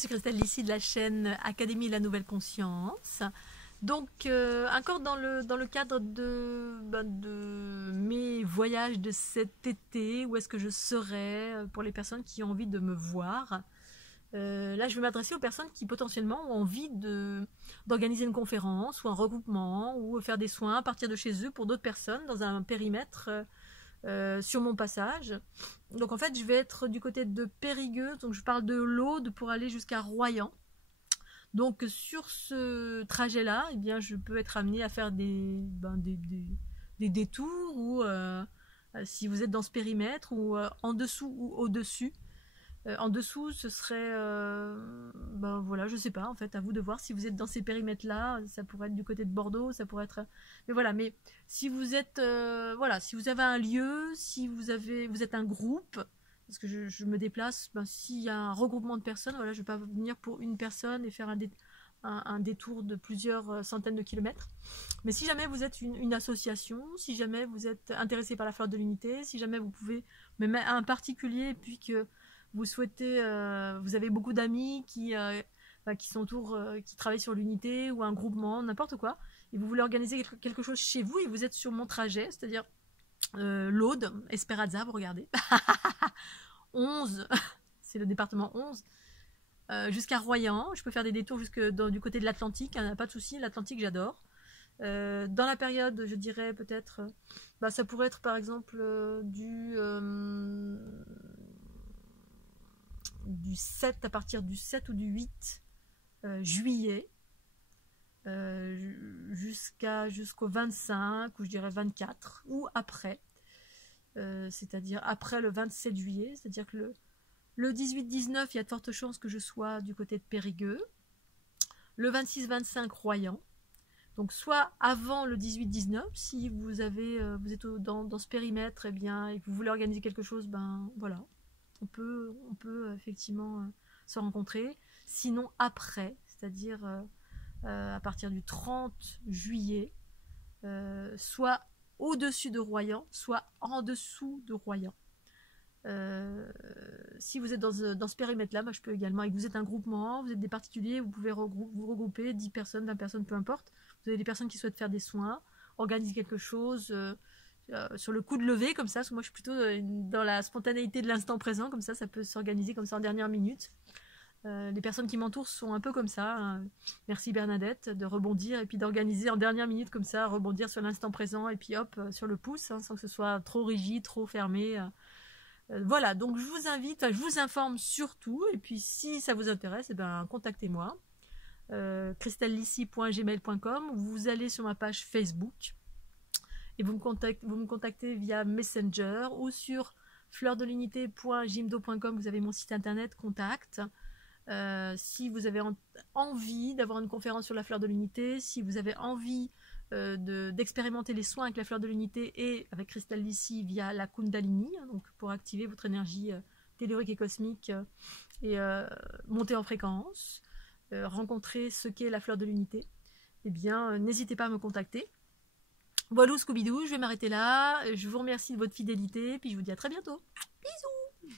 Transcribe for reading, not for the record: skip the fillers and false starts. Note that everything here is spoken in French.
c'est Christelle Lissy de la chaîne Académie de la Nouvelle Conscience. Donc, encore dans le cadre de mes voyages de cet été, où est-ce que je serai pour les personnes qui ont envie de me voir. Là, je vais m'adresser aux personnes qui potentiellement ont envie d'organiser une conférence ou un regroupement ou faire des soins à partir de chez eux pour d'autres personnes dans un périmètre sur mon passage. Donc en fait, je vais être du côté de Périgueux, donc je parle de l'Aude pour aller jusqu'à Royan. Donc sur ce trajet-là, eh bien, je peux être amenée à faire des détours ou si vous êtes dans ce périmètre ou en dessous ou au-dessus. En dessous, ce serait, voilà, je sais pas, en fait, à vous de voir si vous êtes dans ces périmètres-là. Ça pourrait être du côté de Bordeaux, ça pourrait être, mais voilà. Mais si vous êtes, voilà, si vous avez un lieu, si vous êtes un groupe, parce que je me déplace, s'il y a un regroupement de personnes, voilà, je vais pas venir pour une personne et faire un détour de plusieurs centaines de kilomètres. Mais si jamais vous êtes une association, si jamais vous êtes intéressé par la fleur de l'unité, si jamais vous pouvez, même un particulier, puis que vous souhaitez, vous avez beaucoup d'amis qui sont qui travaillent sur l'unité ou un groupement, n'importe quoi, et vous voulez organiser quelque chose chez vous et vous êtes sur mon trajet, c'est-à-dire l'Aude, Esperanza, vous regardez, 11, c'est le département 11, jusqu'à Royan. Je peux faire des détours du côté de l'Atlantique, hein, pas de souci, l'Atlantique j'adore. Dans la période, je dirais peut-être, ça pourrait être par exemple du 7, à partir du 7 ou du 8 juillet jusqu'au 25 ou je dirais 24 ou après, c'est-à-dire après le 27 juillet, c'est-à-dire que le 18-19 il y a de fortes chances que je sois du côté de Périgueux, le 26-25 Royan, donc soit avant le 18-19 si vous êtes dans ce périmètre, et bien, et que vous voulez organiser quelque chose, voilà, on peut effectivement se rencontrer. Sinon après, c'est-à-dire à partir du 30 juillet, soit au-dessus de Royan, soit en dessous de Royan. Si vous êtes dans ce périmètre-là, je peux également, et que vous êtes un groupement, vous êtes des particuliers, vous pouvez vous regrouper, 10 personnes, 20 personnes, peu importe. Vous avez des personnes qui souhaitent faire des soins, organiser quelque chose, sur le coup de lever comme ça, parce que moi je suis plutôt dans la spontanéité de l'instant présent, comme ça peut s'organiser comme ça en dernière minute. Les personnes qui m'entourent sont un peu comme ça, hein. Merci Bernadette de rebondir et puis d'organiser en dernière minute comme ça, rebondir sur l'instant présent et puis hop, sur le pouce, hein, sans que ce soit trop rigide, trop fermé. Voilà, donc je vous invite, je vous informe surtout, et puis si ça vous intéresse, contactez-moi, christellelissy.gmail.com, vous allez sur ma page Facebook, et vous me contactez via Messenger ou sur fleurdelunité.jimdo.com, vous avez mon site internet, contact. Si vous avez envie d'avoir une conférence sur la fleur de l'unité, si vous avez envie d'expérimenter les soins avec la fleur de l'unité et avec Christelle Lissy via la Kundalini, hein, donc pour activer votre énergie tellurique et cosmique et monter en fréquence, rencontrer ce qu'est la fleur de l'unité, eh bien n'hésitez pas à me contacter. Voilà, Scooby-Doo, je vais m'arrêter là. Je vous remercie de votre fidélité, puis je vous dis à très bientôt. Bisous!